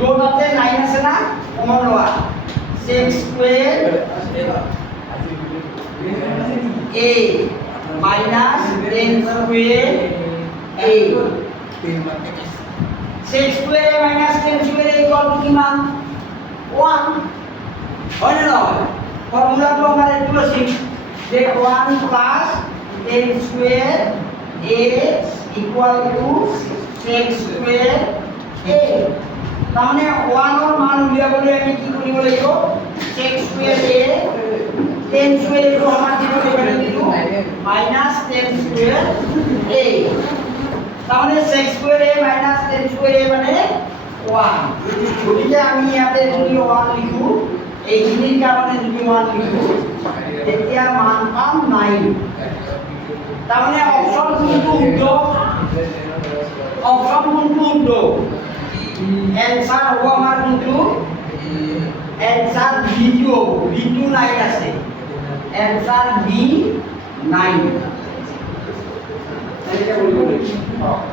দুটাতে 9 আছে না কমন লওয়া sec square a minus 10 square a sec square a minus 10 square a equal to কি মান 1 হয় না নয় ফর্মুলা তো আমরা একটু শিখ যে 1 প্লাস 10 square a equal to sec square a তাহলে 1 এর মান উলিয়াবলে আমি কি করিব লাগিব sec স্কয়ার a 10 স্কয়ার এর আমার কি করে দিব মাইনাস 10 স্কয়ার a তাহলে sec square a minus 10 square a মানে 1 গতিকে আমি ইয়াতে যদি 1 লিখো এইখিনিৰ কাৰণে যদি 1 লিখো তেতিয়া মান পাম 9 তাহলে অপশন কোনটো শুদ্ধ অপশন কোনটো শুদ্ধ এনসার হ'ব আমাৰ কোনটো এনসাৰ B2 হ'ব B2 9 আছে এনসাৰ B 9 তাহলে কি বলবো